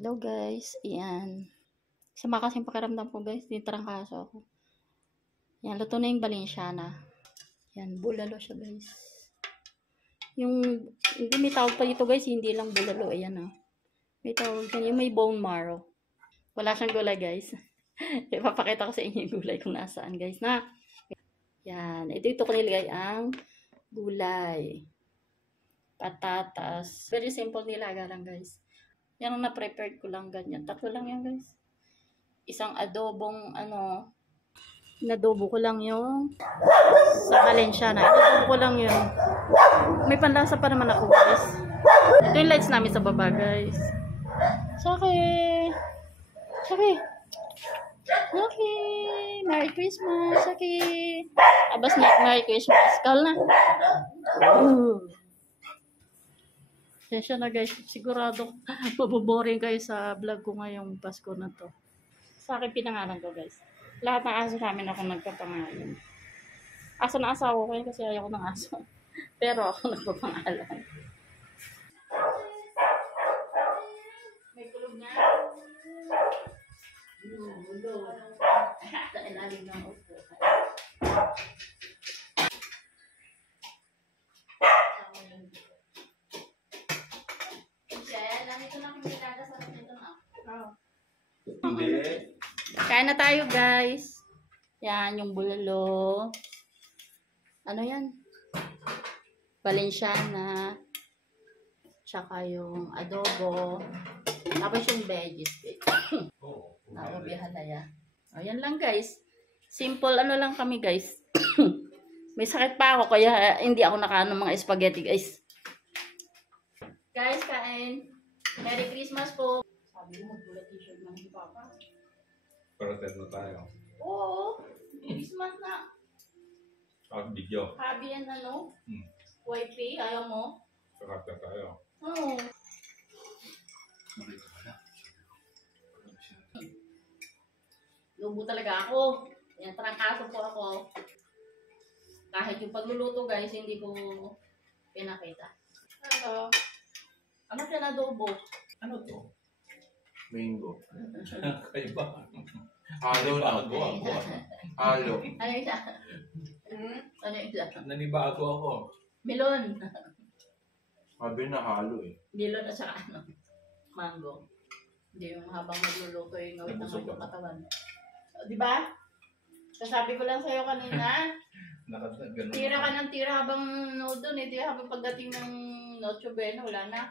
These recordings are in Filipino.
Hello guys, yan. Sama kasing pakiramdam ko guys, titrangkaso ako. Yan, luto na yung Balenciana. Yan, bulalo siya guys. Yung may tawag pa dito guys, hindi lang bulalo, ayan ah. May tawag dyan, yung may bone marrow. Wala siyang gulay guys. Ipapakita ko sa inyo yung gulay kung nasaan guys na. Yan, ito ko nilagay ang gulay. Patatas. Very simple nilaga lang guys. Yan ang na-prepared ko lang ganyan. Tatlo lang yan guys. Isang adobong inadobo ko lang yung sa Balenciana. Inadobo ko lang yun. May panlasa pa naman ako guys. Ito yung lights namin sa baba guys. Saki! Saki! Saki! Merry Christmas! Saki! Abas na, Merry Christmas. Kal na. Sensya na guys. Sigurado maboboring kayo sa vlog ko ngayong Pasko na to. Sa akin pinangalan ko guys. Lahat ng aso namin ako nagpapangalan. Aso na asawa ko yun kasi ayaw ko ng aso. Pero ako nagpapangalan. May kulog na. Ulo. Sa ilalim ng upo. Nandito na kami nilada sa nito na. Kain na tayo guys. Yan yung bulalo. Ano yan? Balenciana. Tsaka yung adobo. Tapos yung veggies. Nakabi halaya. O yan lang guys. Simple ano lang kami guys. May sakit pa ako kaya hindi ako nakaano ng mga spaghetti guys. Guys, kain. Merry Christmas po. Sabi mo, magbulat t-shirt ng hindi papa. Parated na tayo. Oo. Christmas na. Video. Happy and wifey, ayaw mo? Sarap na tayo. Oo. Lubo talaga ako. Yan, trangkaso po ako. Kahit yung pagluluto guys, hindi ko pinakita. Ano siya na adobo? Ano to? Mango. Kayo ba? Halo na. Halo. Ano yung isa? Ano yung isa? Nanibago ako. Melon. Sabi na halo eh. Melon at saka mango. Hindi yung habang magluluto yung ngawit ng Nabusog yung ako. katawan. O, di ba? Sasabi ko lang sa'yo kanina, Ganun. tira ka ng tira habang nood doon eh. Di habang pagdating ng Noche Buena, wala na.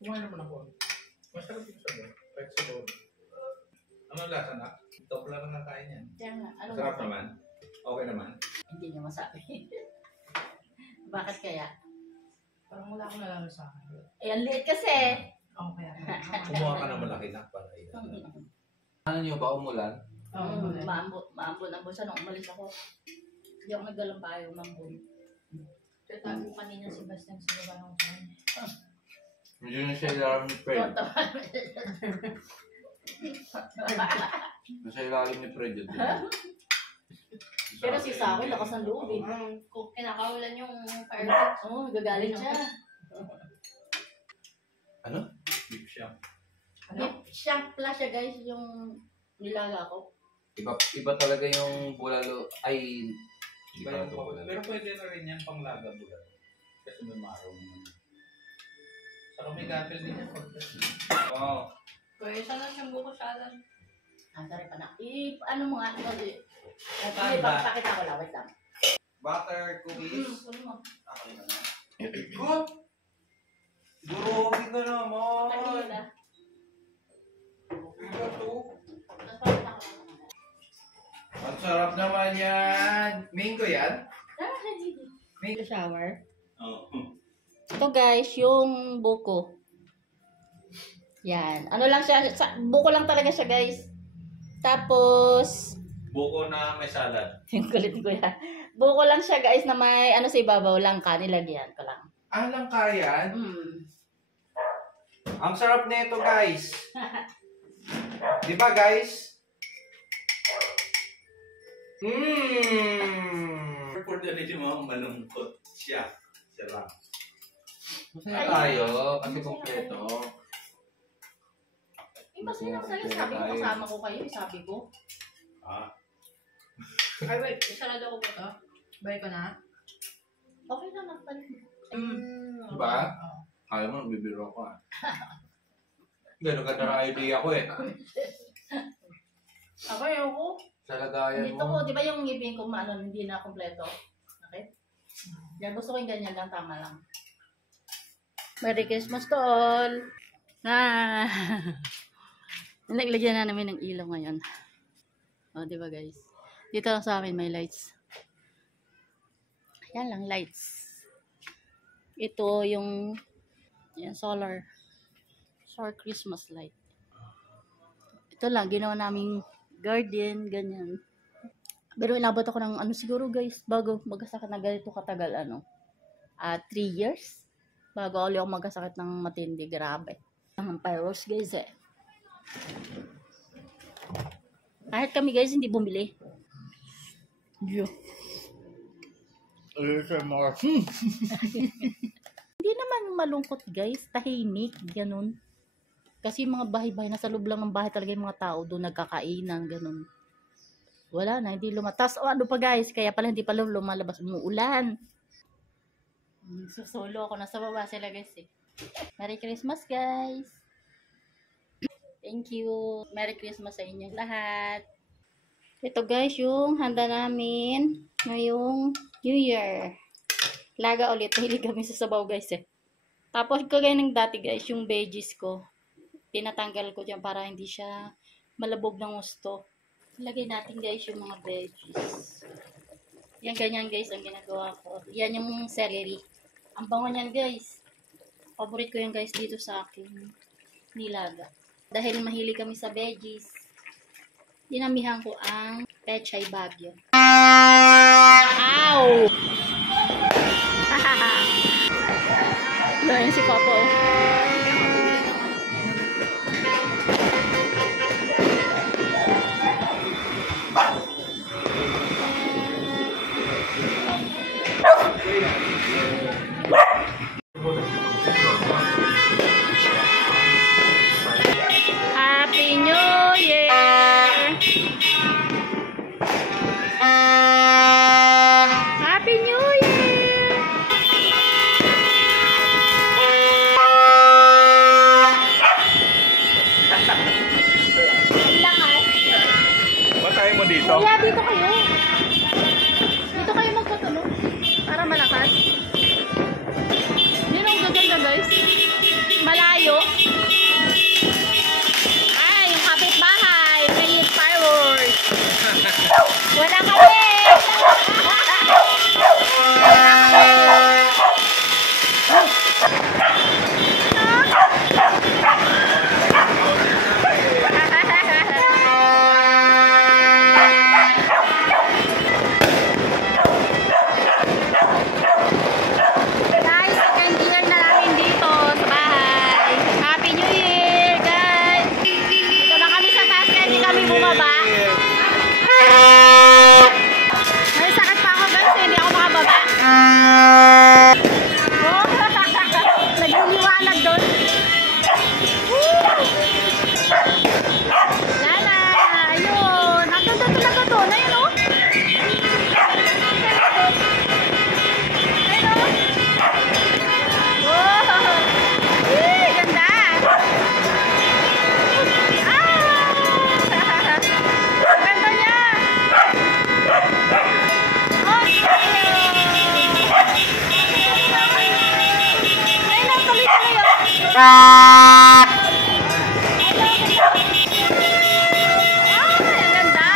Kumain naman ako. Masarap yung sabaw. Kahit sabaw. Ano lasa na? Ito pala lang nakain yan. Kaya nga, ano Masarap ba? naman. Okay naman. Hindi niya masabi. Bakit kaya? Parang wala akong nalalo sa akin. Eh, ang liit kasi. Oo, kaya. Kumuha ka ng malaki na para yan. Ano nyo ba umulan? Oo, Maambon siya nung umalis ako. Hindi ako nagdalang payo, mambon. Tatago kanina si Bastian sa baba ng kain. Medyo na siya ilalim ni Fred. Nasa ilalim ni Fred yun. Pero si Saki, lakas ng loob eh. Kung kinakawalan yung fireworks. Oo, gagaling siya. Ano? Beef siya. Siyang pala siya guys, yung nilaga ko. Iba talaga yung bulalo. Ay, hindi Iba pala yung ito bulalo. pero pwede na rin yan panglaga bulan. Kasi may maraw naman. Saka may gapel din yan. Wow. Kaya isa na siyang buko salad. Sorry pa na. Ano mo nga, hindi Ba? pakita ko lang, wait lang. Butter Ano mo? Ako na na. Good! Durogi ka naman! Kanila. Okay ka to? Tapos pakita ko lang. Ang sarap naman yan! Mango yan? Mango shower. Oo. Ito guys, yung buko. Yan. Ano lang siya, buko lang talaga siya guys. Tapos, Buko na may salad. yung kulit ko yan. Buko lang siya guys na may ano sa ibabaw lang ka, nilagyan ko lang. Lang kaya? Ang sarap nito guys! Di ba guys? For the rin yung mga malungkot siya. Siya lang. Masaya tayo kasi kompleto. masaya sa'yo. Sabi ko, kasama ko kayo. Sabi ko. Ah, Ay, wait. Isarado ko po to. Balik ko na. Okay naman pala. Diba? Ayaw mo, nagbibiro ko ah. Gano'n ka na idea ko eh. Ako, ayoko. Sa lagayan Dito mo. ko, di ba yung ngipin ko hindi na kompleto? Okay? Yan, gusto ko yung ganyan lang, tama lang. Merry Christmas to all! Naglagyan na namin ng ilaw ngayon. O, di ba guys? Dito lang sa amin may lights. Yan lang, lights. Ito yung solar Christmas light. Ito lang, ginawa naming garden, ganyan. Pero inabot ako ng siguro guys, bago magkasakit na ganito katagal, 3 years. Bago ulit ako magkasakit ng matindi, grabe. Ang pyros guys eh. Kahit kami guys, hindi bumili. Yo. Hindi naman malungkot guys, tahimik, ganun. Kasi yung mga bahay-bahay, nasa loob lang ng bahay talaga yung mga tao doon nagkakainan, ganun. Wala na, hindi lumatas. O ano pa guys, kaya pala hindi pala lumalabas, umuulan. Susolo ako, nasa baba sila guys eh. Merry Christmas guys! Thank you! Merry Christmas sa inyong lahat! Ito guys, yung handa namin ngayong New Year. Laga ulit, mahilig kami sa sabaw guys eh. Tapos kagaya ng dati guys, yung veggies ko. Tinatanggal ko dyan para hindi siya malabog ng gusto. Ilagay natin guys yung mga veggies. Yan ganyan guys ang ginagawa ko. Yan yung celery. Ang bango niyan guys. Favorite ko yan guys dito sa akin. Nilaga. Dahil mahilig kami sa veggies, dinamihan ko ang pechay bagyo. Ow! Yan si Papa oh. Happy New Year! Happy New Year! Batayin mo dito. Kuya, dito kayo. Dito kayo magkatulog. Para malakas. Yun ang gaganda guys. Malayo. Ay, yung kapitbahay. May fireworks. Wala kami. Guys, second year na namin dito sa bahay. Happy New Year, guys! Dito na kami sa taas kaya hindi kami bumaba. May sakit pa ako guys, hindi ako makababa. Oh, nagliliwanag doon. Lala, ayun. Nandun doon talaga doon. Ayun o. Wow! Ganda! Ang ganda niya! Oh! Ayun ang tuloy-tuloy oh! Ay, ang ganda!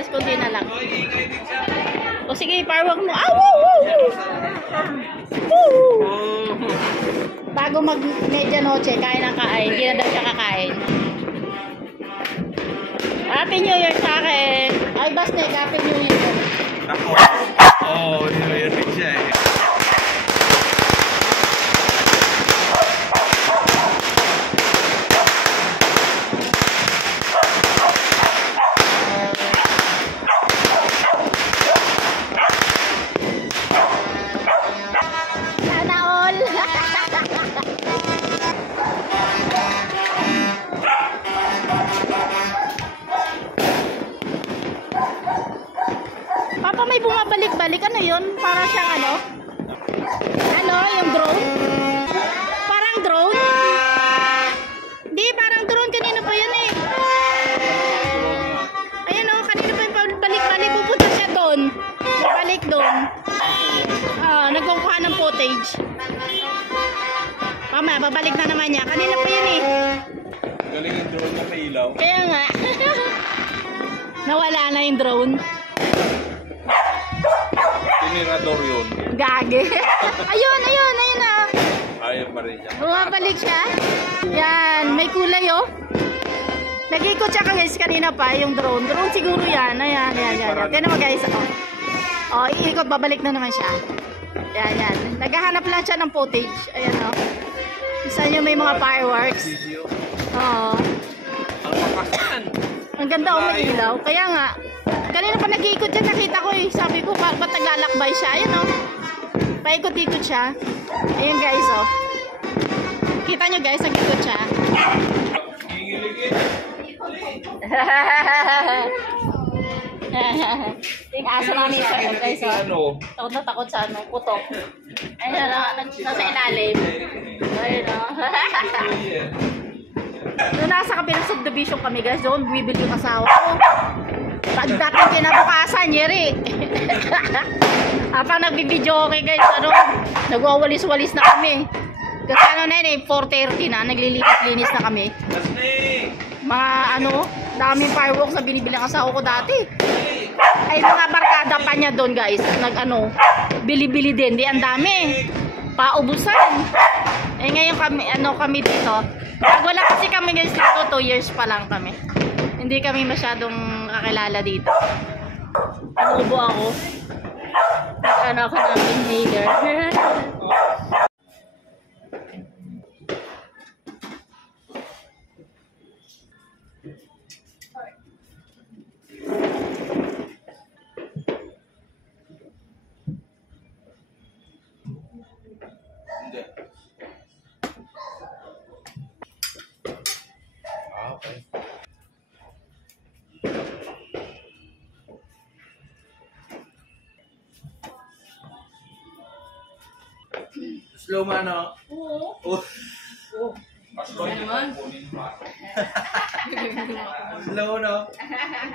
guys, kunti na lang. Oy, ingay din siya. O sige, firework mo. Ah, woo, woo, woo. Woo. Bago mag medianoche, kain ng kain. Hindi na daw siya kakain. Happy New Year sa akin. Ay, Basnek, Happy New Year. Ako. Oh, New Year din siya eh. Sana all. Papa, may bumabalik-balik. Ano yun? Para siyang ano? Ano? Yung drone? Parang drone? Di, parang drone. Kanino pa yun eh? Ayan o, kanino pa yung balik-balik. Pupunta siya doon. Balik doon. Nagkukuha ng footage. Mama, babalik na naman niya. Kanina pa yun eh. Galing yung drone na may ilaw. Kaya nga. Nawala na yung drone. Tinirador yun. Gage. Ayun na. Ayaw pa rin siya. Bumabalik siya. Yan, may kulay oh. Nag-ikot siya guys kanina pa yung drone. Drone siguro yan. Ayan. Tignan mo guys. Oh, iikot, babalik na naman siya. Yan. Naghahanap lang siya ng footage. Ayan oh. Isa niyo may mga fireworks. Video. Oo. Ang makasan. Ang ganda oh, may ilaw. Kaya nga, kanina pa nag-iikot dyan, nakita ko eh. Sabi ko, ba't naglalakbay siya? Ayan oh. Paikot-ikot siya. Ayan guys oh. Kita nyo guys, nag-ikot siya. Gigiligin. Yung aso namin sa guys oh. Ano? Takot na takot sa ano, putok. Ayun nasa ilalim. Ayun oh. Doon nasa kabilang subdivision kami guys, doon bibili yung asawa ko. Pagdating kinabukasan, yeri. Apa nagbibideo okay guys, ano, nagwawalis-walis na kami. Kasi ano na yun eh, 4:30 na, naglilinis-linis na kami. Mga ano, daming fireworks na binibili ang asawa ko dati. Ay mga barkada pa niya doon guys, nag-ano, bili-bili din, di ang dami. Paubusan. Eh ngayon kami dito. Wala kasi kami guys dito, 2 years pa lang kami. Hindi kami masyadong kakilala dito. Inuubo ako. Ano ako ng inhaler. Hindi. Okay. Slow man, no? Oo. Oh. Pastor, naman. kunin mo ako. Slow, no?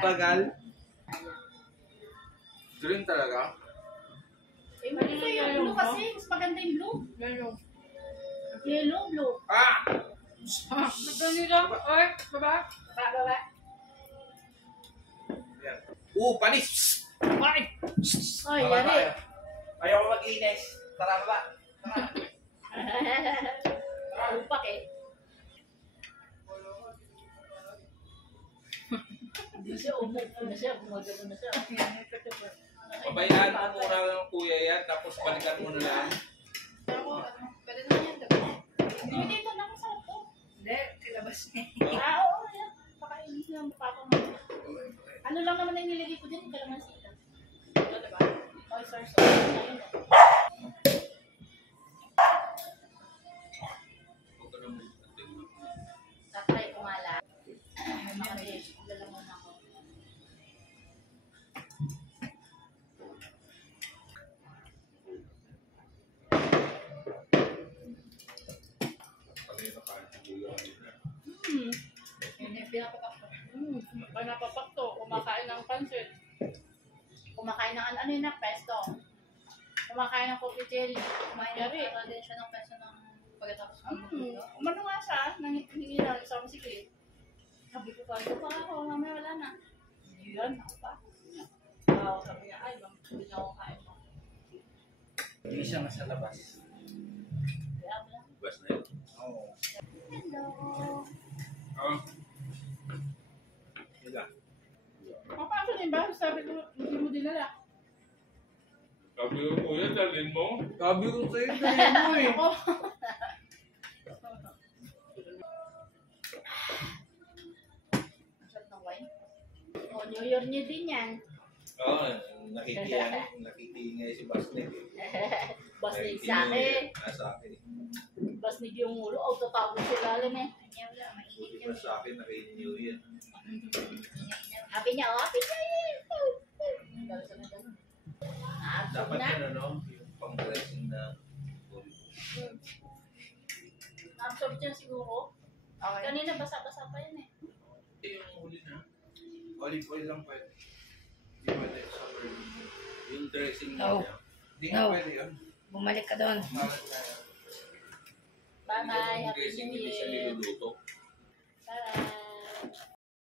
Bagal. Green talaga? Eh, mali na yung blue kasi. Mas maganda yung blue. Yellow, blue. Ah! Magkanila. Oy, baba. Baba. Yan. Panis! Ay! Ay, yari. Ayoko mag-inis. Tara, baba. Upak eh. Hindi siya umupo na siya. Gumagano na siya. Pabayaan mo muna ng kuya yan, tapos balikan mo na lang. Pwede naman yan, diba? Hindi dito na masarap to. Hindi, kilabas niya. Oo, yan. Pakainis na ang mukha ko. Ano lang naman ang nilagay ko dyan, kalamansi lang. Ito, diba? Oy, sorry. Ayun o. Tatry ko nga lang. May makaliit. Lalamon ako. Yun yung pinapapak. Panapapak to. Kumakain ng pansit. Kumakain ng ano yun na pesto. Kumakain ng coffee jelly. Kumain na din siya ng peso ng pagkatapos ng Umano nga siya. Nangihingi na sa music eh. Sabi ko pa, ito pa ako. Mamaya wala na. Yun, ako pa. trabaho. Sabi niya, ay, hindi na ako kain mo. Hindi siya nga sa labas. Kaya mo lang. Bas na yun. Oo. Hello. Ah. Diba? Papasok din ba? Sabi ko, hindi mo dinala. Sabi ko, kuya, dalhin mo. Sabi ko sa'yo, dahil mo eh. Ako. Masarap ng wine. Oh, New Year niyo din yan. Oo, nakikiingay si Basnet. Basnig sa akin. Sa akin. Basnig yung ulo. O, tatapos sa ilalim eh. Kanya wala, mainit Buti yun. pa sa akin, naki-New Year. Happy niya, oh, happy niya. Dapat yun, ano, yung pang-dressing na Absorb niya siguro. Okay. Kanina basa-basa pa yun eh. Ito yung huli na. Olive oil lang pwede. Hindi pwede sa burger. Yung dressing No. niya. Hindi nga No. pwede yun. Bumalik ka doon. Bakit na yun? Bye-bye. Yung Happy dressing New hindi siya Year. niluluto. Bye.